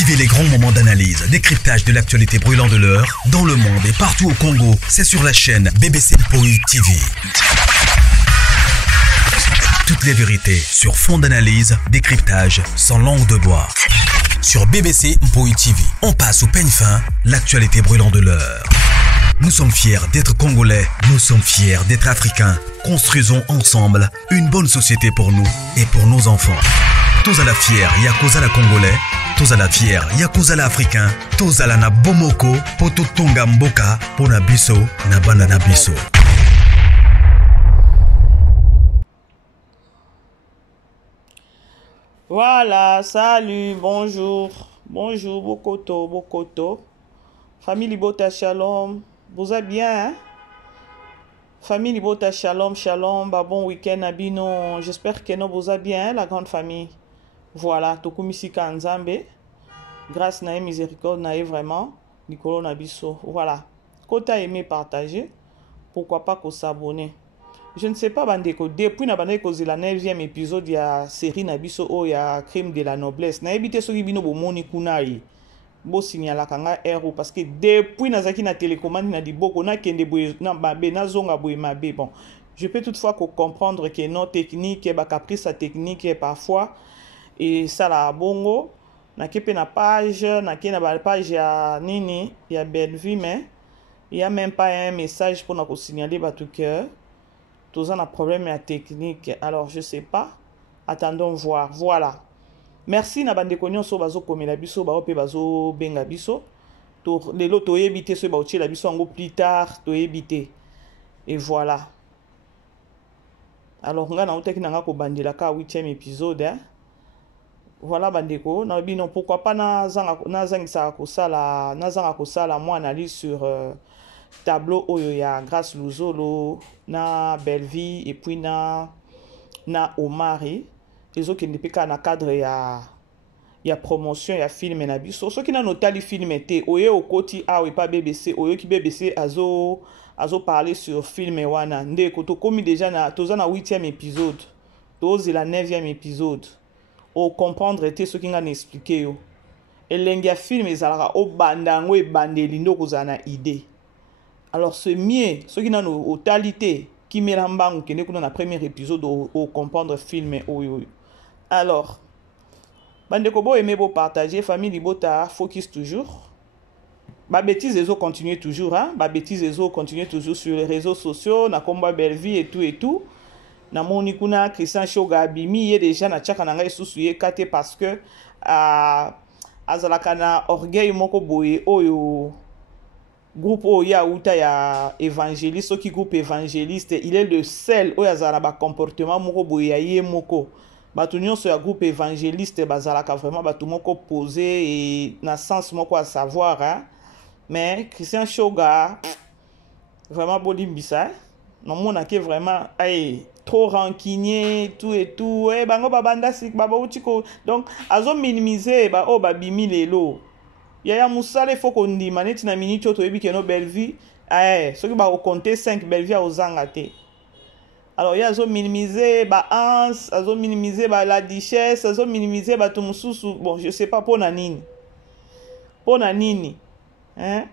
Vivez les grands moments d'analyse, décryptage de l'actualité brûlante de l'heure, dans le monde et partout au Congo. C'est sur la chaîne BBC Mpoï TV. Toutes les vérités sur fond d'analyse, décryptage, sans langue de bois. Sur BBC Mpoï TV, on passe au peigne fin, l'actualité brûlante de l'heure. Nous sommes fiers d'être Congolais, nous sommes fiers d'être Africains. Construisons ensemble une bonne société pour nous et pour nos enfants. Tous à la fière, Yakozala Congolais. Tous à la fière, Yakozala Africain. Tous à la na Bomoko, Poto Tonga Mboka, Pona Biso, na Bandana Biso. Voilà, salut, bonjour, bonjour, Bokoto, Bokoto. Famille Libota Shalom, vous allez bien, hein? Famille Libota Shalom, Shalom, bah bon week-end à Bino. J'espère que nous vous allez bien, hein, la grande famille. Voilà, Tokumisika Nzambe. Grâce na miséricorde na vraiment, Nicolo Nabiso. Voilà, quand tu as aimé partager, pourquoi pas qu'on s'abonne. Je ne sais pas, Bandeko, depuis la 9e épisode, il y a série Nabiso, il y a crime de la noblesse. Na évité ce qui bino bo moni kunai. Bo signala kanga héros parce que depuis nazaki na télécommande na di boko na kende boye na mabe na zonga boye mabe. Bon, je peux toutefois comprendre que nos techniques ba caprice sa technique parfois et ça la bongo na kepe na page na page ya nini ya belle vie mais il y a même pas un message pour nous signaler ba tout cœur. Tous un problème à technique. Alors, je sais pas. Attendons voir. Voilà. Merci na bande konyon so bazo komela biso ba ope bazo benga biso. To lelo to ebité so ba otie la biso ngo plus tard to ebité. Et voilà. Alors nga na oteki nanga ko bandela ka 8e épisode hein. Voilà bandeko na bino pourquoi pas na zangisa ko sala moi analyse sur tableau oyo ya Grâce Luzolo na Belleville et puis na Omari les autres qui ne peuvent na cadre ya promotion ya film na biso ceux qui na notali film était oye okoti a ou pas BBC oyo ki BBC azo parler sur film wana ndeko to komi déjà na toza na 8e épisode toza la 9e épisode o comprendre était ce qui nga expliquer yo elengia film ezalaka o bandango e bandeli ndoko za na idée. Alors, ce mieux, ce qui n'a nos totalité, qui met l'ambang, qui n'est que dans le premier épisode, au comprendre film. Alors, bande kobo aimé beau partager, famille libota, focus toujours. Ba bêtise les autres continuer toujours, hein. Ba bêtise les autres continuer toujours sur les réseaux sociaux, na combat Belleville et tout et tout. Na moni kuna Christian Shoga Bimi, y déjà na tchaka na ngai susuye kate parce que azalaka na orgueil moko boye oyo. Groupe Oya Outa ya évangéliste, qui groupe évangéliste, il est le seul où yazala ba comportement moko boya ye moko. Batunyon so ya groupe évangéliste bazalaka vraiment batu moko posé et na sens moko à savoir hein. Mais Christian Shoga vraiment bolimbisa. Non mona ke vraiment ay trop rancunier tout et tout eh bango babanda sik baba utiko donc azo minimiser ba o ba bimi lelo. Yaya Moussale faut qu'on dit maneti na minute to ebi keno Belleville ceux qui va compter 5 Belleville aux angate. Alors il y a zo minimiser ba ans, azo minimiser ba la duchesse, azo minimiser ba tout mususu. Bon, je sais pas pour nini. Hein?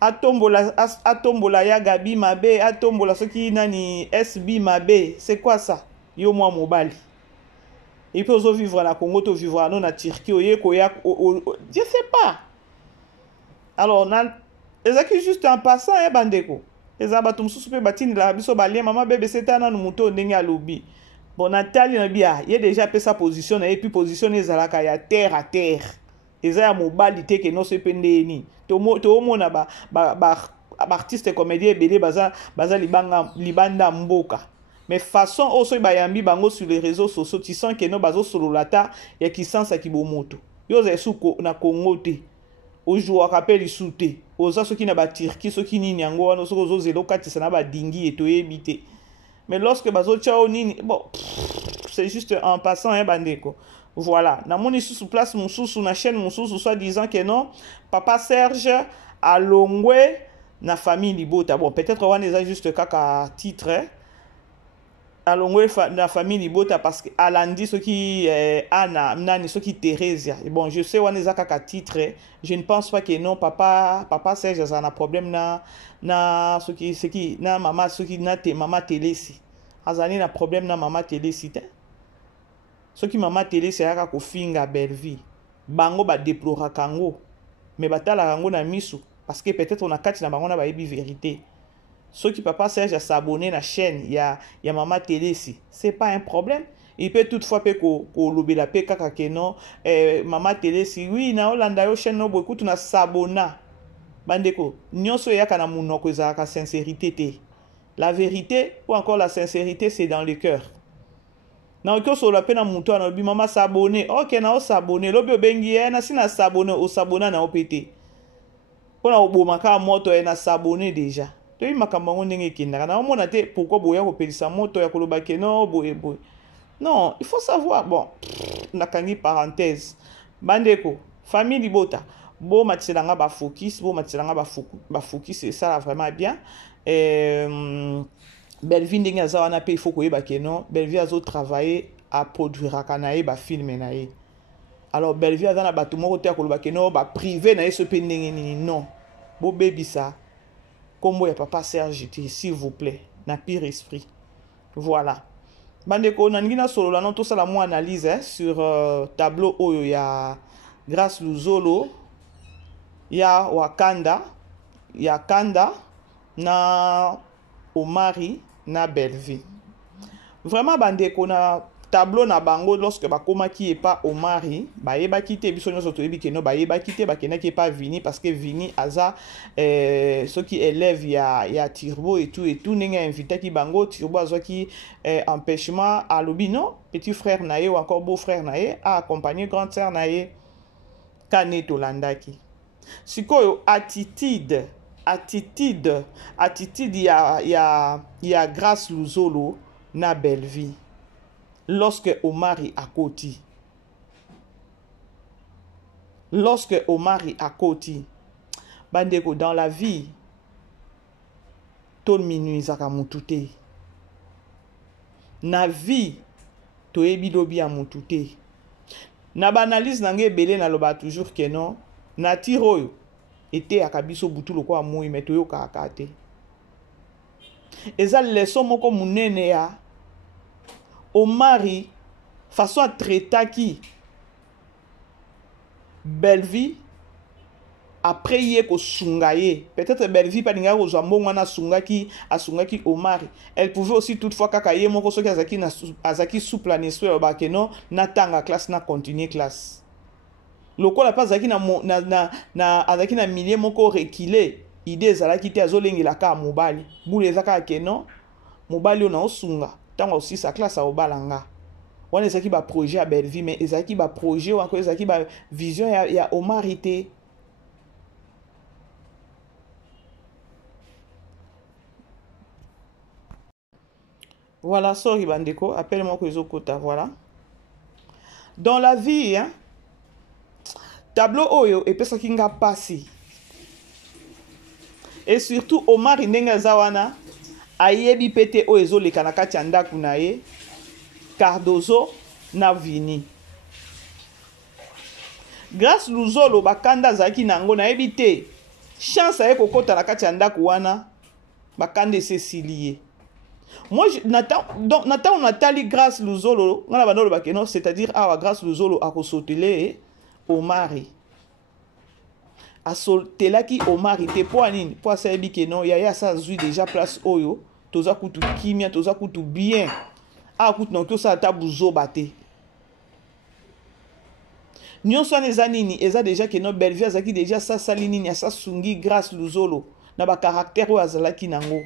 Atombola ya Gabi Mabe, atombola ceux qui nani SB Mabe. C'est quoi ça? Yo moi mobali. Et puis, on vivre à la Congo, on vivre à la Turquie, je sais pas. Alors, les acquis juste en passant, hein, bandeko. Les abatum sous batine la biso balien, maman bébé c'est un an mouton n'enga lobby. Bon, Nathalie Nabia, il a déjà fait sa position et puis positionner Zalaka ya terre à terre. Les a mobilité que non se pendeni. To mona ba artiste comédien belé baza libanda mboka. Mais façon aussi bayambi bango sur les réseaux sociaux tu sens que no bazo solo lata ya kisansa kibomoto yo za suko na Congo te ojo akapeli sute oza soki na ba Turquie soki nini yango wana soko zo zelo katisa na ba dingi et to ebité mais lorsque bazo chao nini bon c'est juste en passant hein bandeko voilà na moni sous place mususu na chaîne mususu soit disant que non papa Serge a longwe na famille libota bon peut-être on est juste kaka titre hein? alongwe na famille libota parce que alandi ce qui Anna nani ce qui Thérèse. Bon, je sais on est kaka titre, je ne pense pas que non papa Serge a un problème na ce qui na maman ce qui na maman Télé-si. Azali na problème na maman Télé-si. Ce qui maman Télé-si aka ko finga Belleville. Bango ba déplora kango. Mais batala kango na misu parce que peut-être on a kati na bango na ba yebi vérité. Ceux qui papa Serge a s'abonner à la chaîne, il y a maman Télé ici. C'est pas un problème. Il peut toutefois faire que lobe la paix kaka non maman Télé ici. Oui, na Hollanda yo chaîne no beaucoup tu na s'abonna. Bandeko, nyonso ya kana munoko ezaka sincérité te. La vérité ou encore la sincérité c'est dans le cœur. Na ko so la peine na muto na bi maman s'abonner. OK na o s'abonner. Lobi obengi na sina s'abonner o s'abonner na opété. Pona obomaka moto na s'abonner déjà. Tu as makambo ndenge kinda na omona te pourquoi boya ko pelisa moto ya koloba ke no boye. Non, il faut savoir bon nakangi parenthèse bandeko famille libota bo matselanga ba focus c'est ça vraiment bien Belleville ndenge azawana pe il faut koyeba ke non Belleville azo travailler à produire kanaye ba film na ye alors Belleville azana bato moko te koloba ke non ba privé na ye so pe ndenge nini non bo baby ça comme il papa Serge, s'il vous plaît, na pire esprit. Voilà. Bandeko, nangina solo la non tout ça la moi analyse sur tableau où il y a Grace Luzolo, il y a Wakanda, il y a Kanda, na Omari, na Belleville. Vraiment bandeko na tableau na bango lorsque bakoma qui est pas Omari ba yeba kité biso nyoso to yebi keno ba yeba kité ba kena qui est pas Vini parce que Vini aza ceux qui élève ya Turbo et tout ninga invité qui bango Turbo azo qui empêchement à lobino petit frère naé ou encore beau frère naé a accompagner grande sœur naé Kaneto Landaki sikoyo attitude ya Grace Luzolo na Belleville. Lorsque Omari a côté. Bandeko dans la vie, ton minuit zaka mutute. Na vie, to ebidobi a mutute. Na banalise nange belé na loba toujours que non. Na tiroyo, ete akabiso butu loko amoi meto yo kakate. Eza leçon moko munene ya. Omari, façon à traiter qui Belleville après hier ko sungaye peut-être Belleville pas ninga ko zambo ngana sungaki asungaki Omari elle pouvait aussi toutefois kakaye moko soki azaki souple na eswe ba ke non na tanga classe na continuer classe lokola pas azaki na azaki na milieu moko reculer idée ezalaki te azolengela ka mobali bule ezaka ke non mobali ona osunga tant aussi sa classe à Obalanga. On est qui ba projet à Belleville mais ezaki ba projet ou encore ezaki ba vision ya Omarité. Voilà, sorry bandeko, appelle-moi que Zokota, voilà. Dans la vie, hein, tableau oyo et personne qui n'a passé. Et surtout Omar Indenga Zawana ayebi pete o ezoleka na kati ya ndaku na ye Cardozo na Vini. Grace Luzolo bakanda zaki nango na yebi te chance aye kokota na kati ya ndaku wana bakande Cécilie. Moi Nathan Nathalie Grace Luzolo ngana bandolo bakeno c'est-à-dire awa Grace Luzolo akosotele Omari. Asoltelaki Omari te po anini po asayebi ke non yaya sa zui déjà place oyo toza kutu kimia toza kutu bien a kutu non to sa tabuzo bate nyonso eza nini eza déjà ke non Belleville azaki déjà sa sali nini asa sungi Grace Luzolo na ba caractère o azalaki nango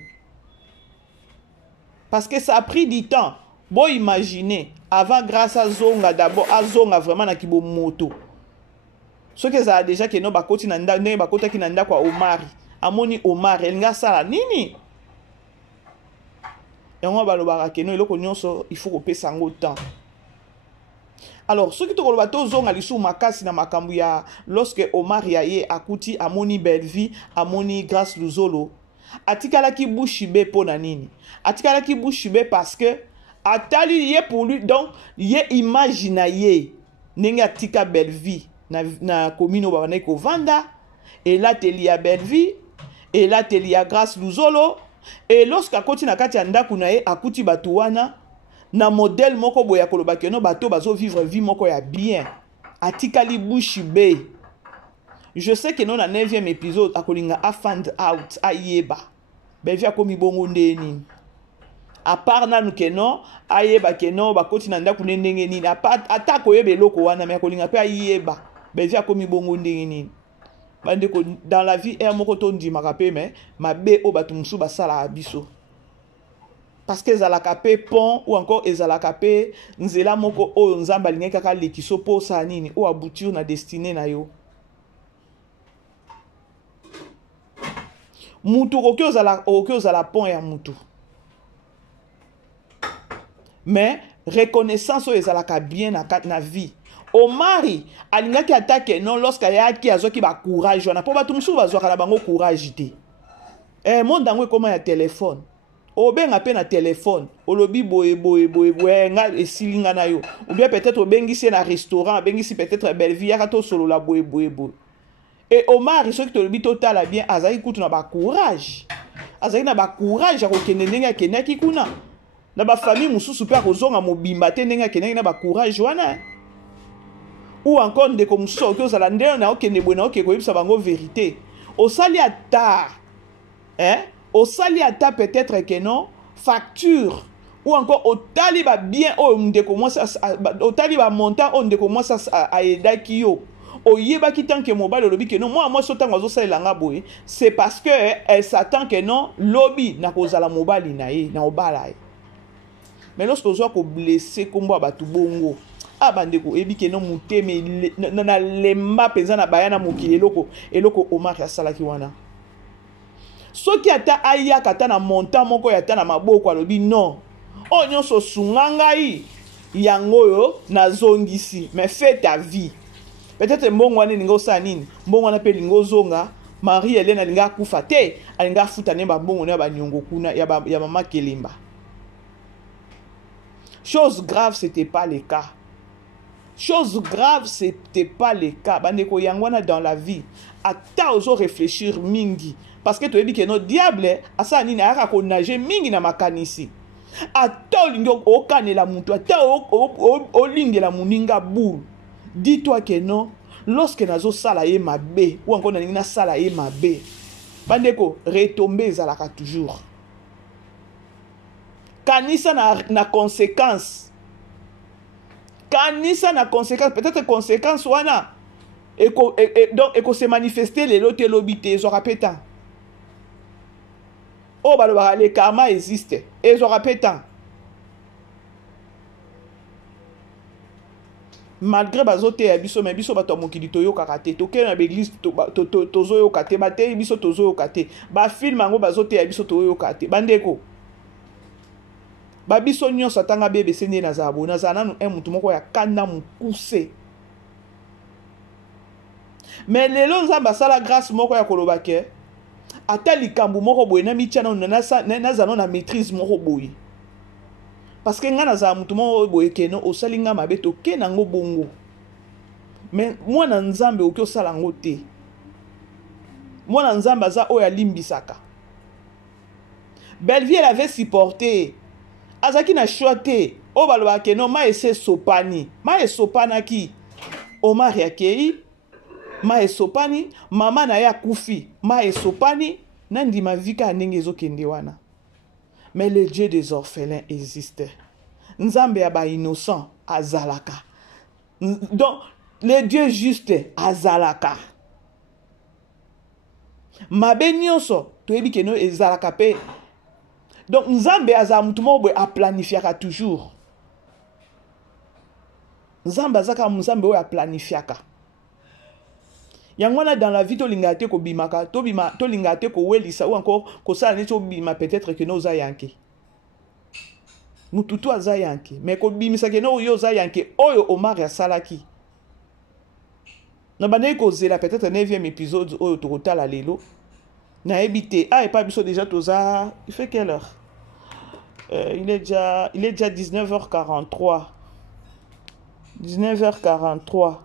parce que ça a pris du temps bon imaginer avant Grace azonga d'abord azonga vraiment na kibo moto. Ce que ça a déjà que no bakoti na ndane bakota ki na ndako kwa Omari amoni Omari elinga sala nini yango balobaka ke no eloko nyonso il faut kopesa ngo temps. Alors ce qui to koloba to zonga lisu makasi na makambu ya lorsque Omari aye akuti amoni Belleville amoni Grace Luzolo atikala ki bushibe pona nini atikala ki bushibe parce que atali ye pour lui donc ye imagine ye ndenge atika belle vie na commune oyo babandaki kovanda elateli ya belle vie elateli ya Grâce Luzolo et lorsque akoti na kati ya ndako na ye akuti bato wana na modèle moko boya koloba keno bato bazo vivre vie moko ya bien atikali bouche be. Je sais que non na 9e épisode akolinga a find out ayeba belle vie akomi bongo ndeni à part nanu keno ayeba keno bakoti na ndako ndenge nini ata koyeba eloko wana me akolinga pe ayeba belle vie akomi bongo ndenge nini. Bandeko dans la vie er moko to ndimaka pe me mabe o bato musu basala abiso parce que ezalaka pe pont ou encore ezalaka pe nzela moko oyo nzamba alingi kaka lekiso po sa nini o aboutir na destinée na yo mutu okoki ozala pont ya mutu mais reconnaissance oyo ezalaka bien na vie. Omari alingaki atake non lorsque ayaki azoki ba courage wana po bato musu bazwaka na bango courage te monde yango ekoma ya telefone obenga pe na telefone olobi boye nga esilinga na yo ou bien peut-être obengisi na restaurant obengisi peut-être belle vie yaka to solo la boye et Omari soki tolobi totala bien azaki kutu na ba courage azaki na ba courage ya kokende ndenge akendaki kuna na ba famille mususu pe akozonga mobimba te ndenge akendaki na ba courage wana ou encore ndeko mususu oki ozala ndenge na okende boye na oke koyebisa bango vérité osali ata peut-être que non facture ou encore otali ba bien o ndeko mwasa otali ba montant o ndeko mwasa aedaki yo oyebaki tant que mobile olobi que non moi sotango azosalelanga boye c'est parce que elle s'attend que non lobby na kozala mobile na ye na obala ye mais lorsque ozwa ko blesser kombo bato bongo bandeko ebike no muteme na lemba penza na bayana mokili eloko Omar asalaki wana soki ata ayaka ata na montant moko ya ata na maboko alobi non o nyonso sunga ngai yango yo nazongisi mais fais ta vie peut-être mbongo wana ningo sa nini mbongo wana pe lingo zonga Marie-Hélène alinga kufa te alinga futa ne ba mbongo na ba nyongo kuna ya mama Kelimba. Chose grave c'était pas le cas. Chose grave, c'était pas le cas. Bandeko yangwana dans la vie. Ata ozo réfléchir mingi. Parce que tu as dit que notre diable, asa nini aka ko nager mingi na makanisi. Ata olingo okane la mutu, ata olinge la muninga boule. Dis-toi que non, lorsque nazo sala ye mabe, ou encore na sala ye mabe. Bandeko, retomber zalaka toujours. Kanisa na conséquence. Kanisa na conséquence, peut-être conséquence wana donc eko se manifester les lots lobité zo rapeta baloba le karma existe et zo rapeta malgré bazote ya biso mais biso bato mokili toyo kakate toke na l'église tozo yo kate bate biso tozo yo kate ba film ngo bazote ya biso toyo kate bandeko babiso nyonso atanga BBC nde nazala boye nazala nanu mutu moko ya kanda mokuse mais lelo nzambe asala grâce moko ya koloba ke ata likambo moko boye na mitia nazala na maîtrise moko boye parce que nga nazala mutu moko boye keno osali nga mabe toke nango bongo mais mwana nzambe oki osala yango te mwana nzambe aza oyo alimbisaka. Belle vie elle avait supporté azaki na choite o baloba ke no ma ese sopani ma esopana ki Omar yakei ma esopani mama na ya kufi ma esopani nandi mavika ndenge ezokende wana. Mais le Dieu des orphelins existe. Nzambe ya ba innocent azalaka. Donc le Dieu juste azalaka. Mabe nyonso toyebi ke no ezalaka pe. Donc Nzambe aza mutu moko a planifiaka toujours. Nzambe azaka Nzambe oyo a planifiaka. Yangwana dans la vie to lingate ko bimaka to lingate ko welisa ou encore ko sala neti bima peut-être que no za yanke. Mutu to aza yanke mais ko bimisa ke no yo za yanke oyo Omar ya salaki. Na banayi ko zela peut-être 9e épisode oyo to kotala lelo. Na ebité et pas biso déjà toza il fait quelle heure Il est déjà 19h43. 19h43.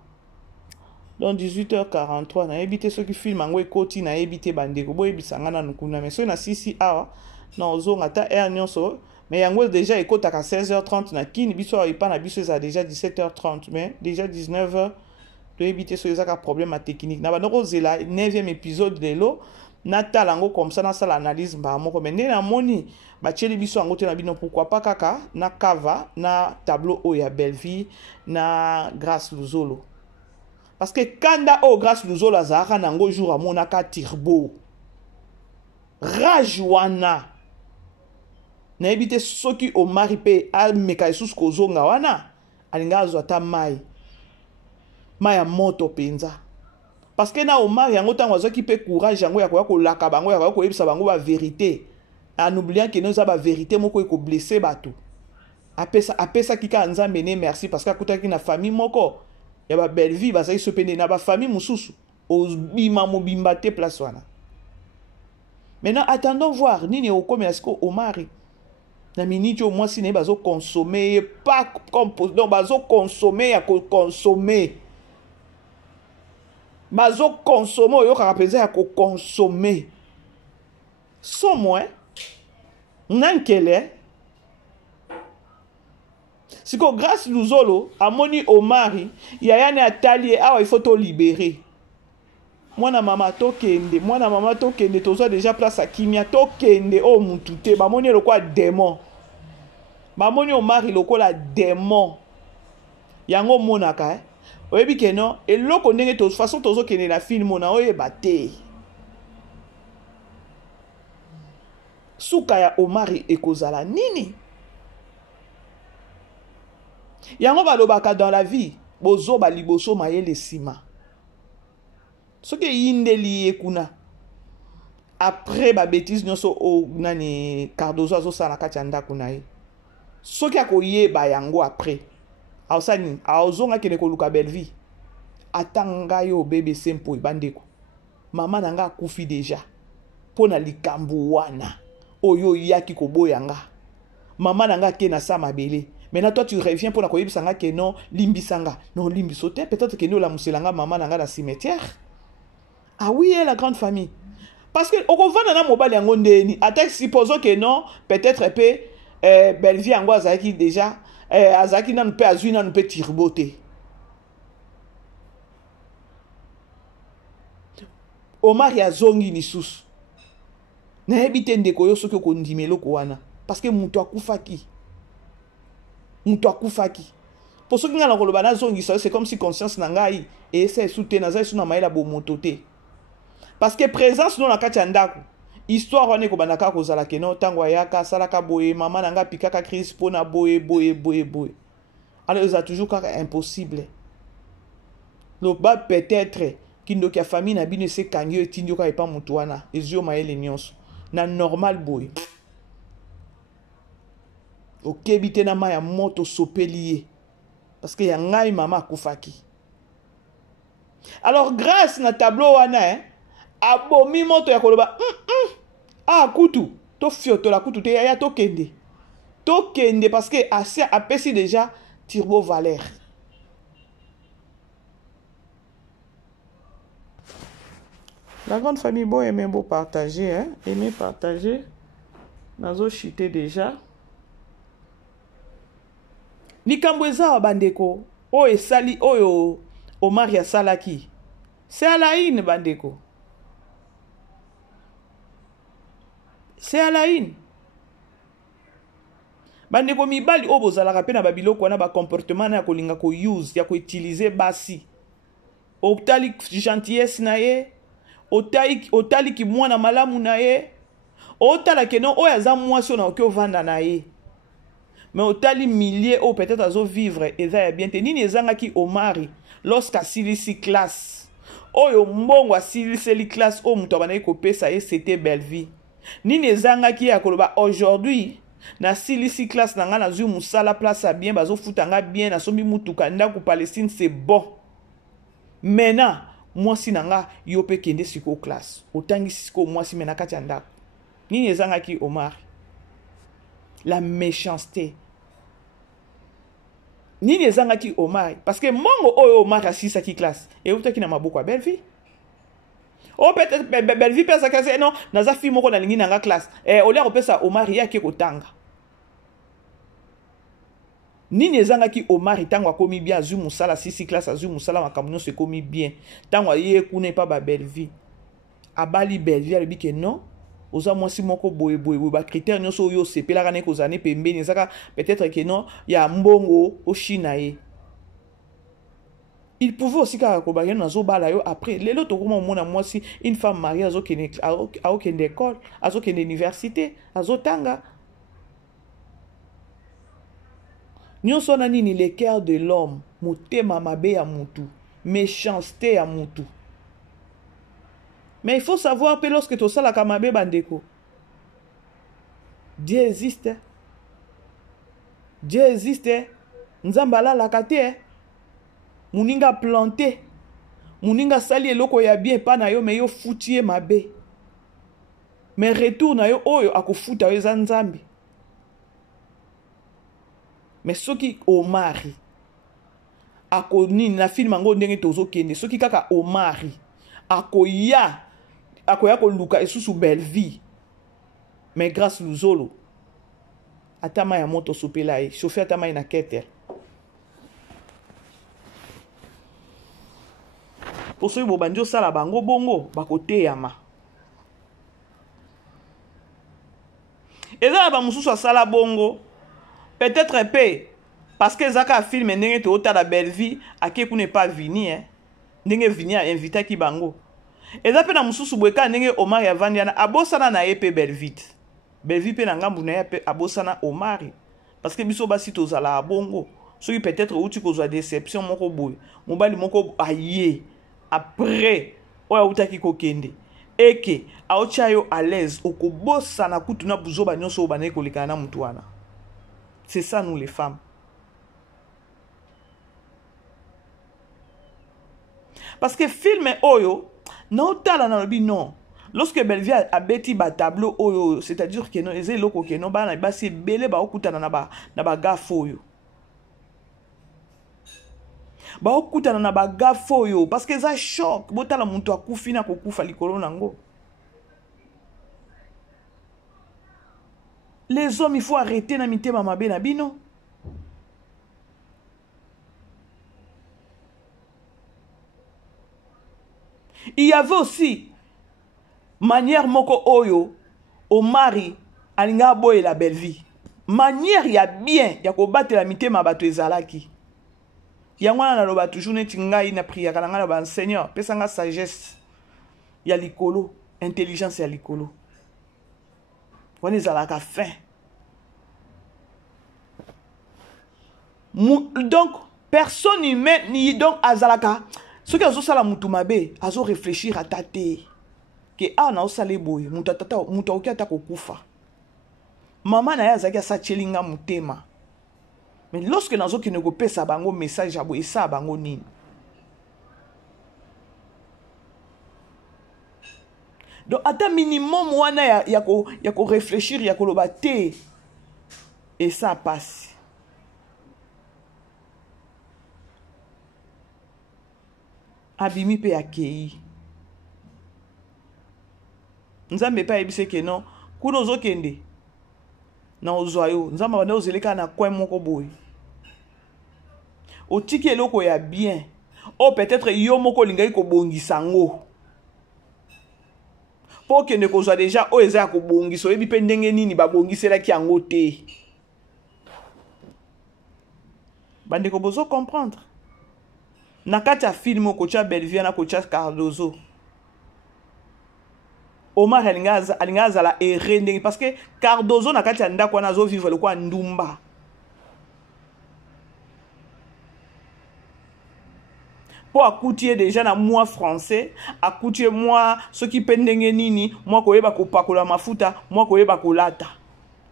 Donc 18h43. Na ebité ceux qui filment en koti na ebité bandeko. Bo ebisanga na nukuna. Mais so na sisi awa. Na ozonga ta air nyonso. Mais yango déjà ekotaka 16h30 na kini biso ipa na biso ça déjà 17h30. Mais déjà 19h. To éviter ce ezaka problème technique. Na banoko zela 9e épisode de l'eau. Nata lango comme ça na sala analyse ba moko mais na moni ba tcheli biso ango te na bino pourquoi pas kaka na kava na tableau o ya Belleville na Grâce Luzolo parce que kanda o Grâce Luzolo azaka nango jour amona ka tirbo rajwana na ebite soki o mari pe a meka isusu kozonga wana alinga azwata mai ya moto penza. Parce que na Omar yango tango azoki pe courage yango ya koya kolaka bango ya koya koyebisa bango ba vérité en oubliant que nous a ba vérité moko eko blesser bato apesa kika nzambe ne merci parce que akutaki na famille moko ya ba Belleville bazali sopende na ba famille mususu obima mobimba te place wana. Maintenant attendons voir nini okome asko Omar na minute au moins si ne bazo consommer pas comme donc bazo consommer ya consommer bazo consommer yo kapeza ya ko consommer sans moins nankele siko Grâce Luzolo amoni Omari yayane atali awa il faut to libérer mwana mama tokende tozo déjà place à kimia tokende o mutute bamoni lokwa démon bamoni Omari lokola démon yango monaka oyebi ke non eloko ndenge to façon tozo kene la film na oyeba te suka ya Omari ekozala nini yango balobaka dans la vie bozo baliboso mayele sima soki yindeli ekuna après ba bêtise nyonso o nani Cardozo azosala kati ya ndako na ye soki akoyeba yango après aosani aozonga kene koluka Belleville atanga yo BBC mpo bandeko mama nanga akufi déjà pona likambo wana oyo yaki koboyanga mama nanga ke na sa mabele maintenant toi tu reviens pour la koyebisanga ke non limbisanga non limbisote peut-être que nous la muselanga mama nanga na cimetière. Ah oui, la grande famille. Parce que au vana na mobile yango ndeni attaque supposons que non peut-être pe Belleville yango azaki déjà azaki na pe azui na pe tirboté. Omar ya zongi ni sus. Na ebite ndeko yo soki ko ndimelo ko wana parce que mutu akufaki. Mutu akufaki. Pour ceux qui n'ont pas la zongi c'est comme si conscience nangai et c'est soutenu na suna maila bo mototé. Parce que présence non la katiandako histoire on est ko banaka ko zala ke no tango yaka salaka boye mama nanga pikaka crise pona boye. Alors ça toujours impossible. Le bas peut-être kindo kia famille na bino se kangyo tindio ka epa mutu wana ezio maele nyonso na normal boye. Okebite na maya moto sopelié parce que ya ngai mama kufaki. Alors grâce na tableau wana abomi moto ya koloba ah kutu to fioto la kutu te ya to kende parce que assez apesi déjà Turbo Valère. La grande famille bon aimer beau partager hein aimer partager nazo chité déjà Nikambweza bandeko o esali oyo Omar ya salaki c'est à la une bandeko. C'est à la une. Bandeko mibali o bozalaka pe na babiloko na ba comportement na kolinga ko use ya ko utiliser basi. Otali gentillesse na ye, otali ki mwana malamu na ye, otala ke non o yaza mwasi na okyo vanda na ye. Mais otali milliers o peut-être azo vivre eza ya bien te nini ezanga ki Omari lorsqu'à silisi classe. Oyo mbongo asilisi classe o muto bana ko pesa ye c'était Belleville. Nini ezanga ki ya koloba aujourd'hui na silisi classe nanga na zu musala place à bien bazo futanga bien na sombi mutuka ndako Palestine c'est bon. Maintenant moi si nanga yo pe kende siko classe otangi siko moi si mena kati ndako. Nini ezanga ki Omar. la méchanceté. Nini ezangaki Omar parce que mongo oyo Omar asisa ki classe et utaki na maboko a belle vie. Oh peut-être belle vie pesa kase non naza fi moko na lingi na nga classe au lieu opesa Omar yake kotanga. Nini ezangaki Omar tango akomi bien azu musala sisi classe azu musala makamno se komi bien tango ye kuna pa ba belle vie. Abali belle vie albi que non oza mwasi moko boye ba critère nyonso yo sepela kana ko zane pembeni ezaka peut-être que non ya mbongo o china ye. Il pouvait aussi kakakobaye nazo bala yo après lelo to kuma mona mwasi une femme mariée azo kene école azo kene université azo tanga. Nyonso na nini le cœur de l'homme motema mabe ya mutu méchanceté ya mutu. Mais il faut savoir que lorsque tu as la kamabe bandeko, Dieu existe. Dieu existe. Nzambala la kate. Muninga planté. Muninga sali eloko ya bien pa na yo me yo foutie mabe. Mais retour na yo oyo akofuta yo za nzambi. Mais soki Omari akoni na film ngo ndenge tozo kende soki kaka Omari akoya koluka esusu belle vie mais grâce luzolo atama ya moto sopela e chauffeur atama ina kete pour ceux bo banjo sala bango bongo bakote yama eza ba mususu asala bongo peut-être pe parce que zaka film ndenge to ota la belle vie ake ku ne pas vini ndenge vini a invité ki bango eza pe na mususu bweka ndenge Omar ya vandiana abosana na ye pe belle vie pe na ngambu na ye pe abosana Omar parce que biso basi tozala bongo soki peut-être outi kozwa déception moko boye mobali moko aye après oya utaki kokende eke aocha yo à l'aise okobosana kutu na buzoba nyonso obana koleka na mutu wana. C'est ça nous les femmes. Parce que film oyo non tala na lobi non. Lorsque Bellevie a beti ba tableau oyo, c'est-à-dire que non ezé loko ke non ba na ba se belé ba okutana na ba gafo oyo. Ba okutana na ba gafo oyo parce que ça choc, botala muntu akufi na kokufa likolo nango. Les hommes, il faut arrêter na mitema mabe na bino. Il y avait aussi manière moko oyo Omari alinga boye la belle vie. Manière ya bien ya ko battre la mitema bato ezalaki. Yangwana na loba toujours neti ngai na priya kana ngala ba Seigneur, pesa nga sagesse ya likolo, intelligence ya likolo. On est à la fin. Donc, personne humain ni donc azalaka. Ce qui a ça la mutumabe, azo réfléchir à tate. Que na osale boy, mutatata mutauki atako kufa. Maman na ya zaki sa chelinga mutema. Mais lorsque nazo ki nego pesa bango message abo esa bango nini. Donc, à un minimum, il y a réfléchir, il y a que te. Et ça passe. Abimi pe akei. Nzambe pa ebise ke non. Kuno zo kende. Na ozoyo. Nzamba bana ozeleka na kwen moko boy. O tiki eloko ya bien. O peut-être yo moko lingai ko bongisa ngo. Pour que ne kozwa déjà o eza ko bongiso ebi pe ndenge nini ba bongisela ki yango te. Bande ko bozo comprendre. Nakati ya film ko cha Bellevie na ko cha Cardozo. Omar alingaza la erende parce que Cardozo nakati ya ndako na zo vivre le kwa ndumba. Pour accoutir déjà na moi français, accoutir moi ce qui pendenge nini, moi koyeba ko pakola mafuta, moi koyeba ko lata.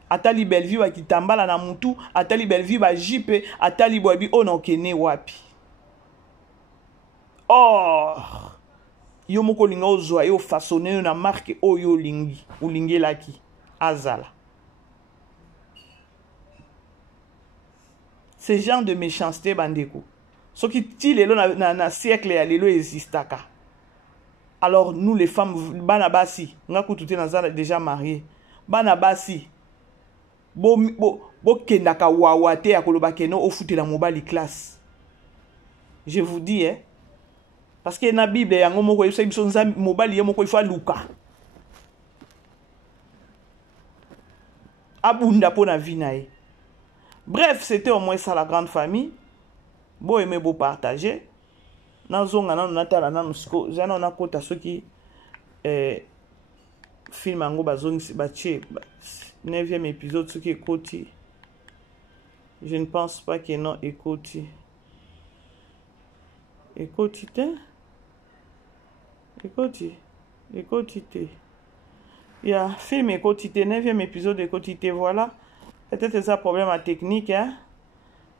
Atali Bellevie wa kitambala na mutu, atali Bellevie ba jipe, atali boabi ona okene wapi. Or, yo moko linga ozwa yo façonné na marque oyo lingi, ou lingi laki azala. Ce genre de méchanceté, bandeko. Ce qui tire lelo na siècle ya lelo existaka. Alors nous les femmes, banabasi, nga kututé na déjà marié. Banabasi. Bo kendaka wawate ya koloba keno ofute la mobali classe. Je vous dis, hein. Parce que na Bible yango moko yebisa biso nzambi mobali ye moko ifa luka. Abunda po na vie na ye. Bref, c'était au moins ça la grande famille. Beau aimer, beau partager. Nazonga nanu natala nanu siko. Zana on a kota ceux qui film ango bazongi bache 9e épisode ce qui est koti. Je ne pense pas que non écouti. Écoutite. Écoutite. Il y a film écoutite 9e épisode écoutite voilà. Peut-être ça problème à technique hein.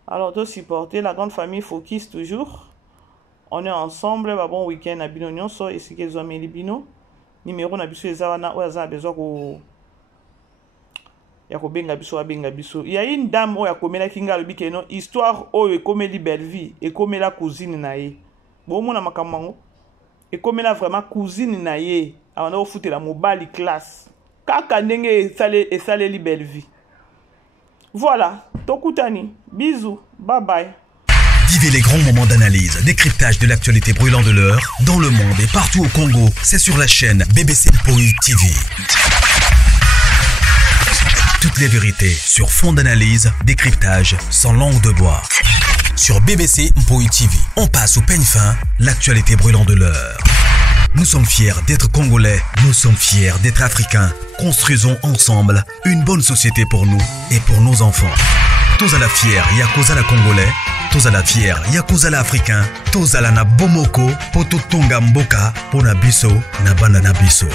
Alors de supporter la grande famille Focus toujours. On est ensemble bon week-end à Binonion so ici que zo melibino. Numéro na biso ezana oza besoin ko ya ko benga biso abenga biso. Il y a une dame oya komela kinga lobi keno histoire oyo ekomeli belle vie ekomela cousine na ye. Bon mona makamango ekomela vraiment cousine na ye avant de foutre la mobile classe. Kaka ndenge esale li belle vie. Voilà, Tokutani, bisous, bye bye. Vivez les grands moments d'analyse, décryptage de l'actualité brûlante de l'heure, dans le monde et partout au Congo. C'est sur la chaîne BBC Mpoï TV. Toutes les vérités sur fond d'analyse, décryptage sans langue de bois. Sur BBC Mpoï TV, on passe au peigne fin, l'actualité brûlante de l'heure. Nous sommes fiers d'être Congolais, nous sommes fiers d'être Africains. Construisons ensemble une bonne société pour nous et pour nos enfants. Tous à la fière, Yakoza la Congolais. Tous à la fière, Yakoza la Africain. Tous à la na Bomoko, Poto Tonga Mboka, Pona Biso, na Banana Biso.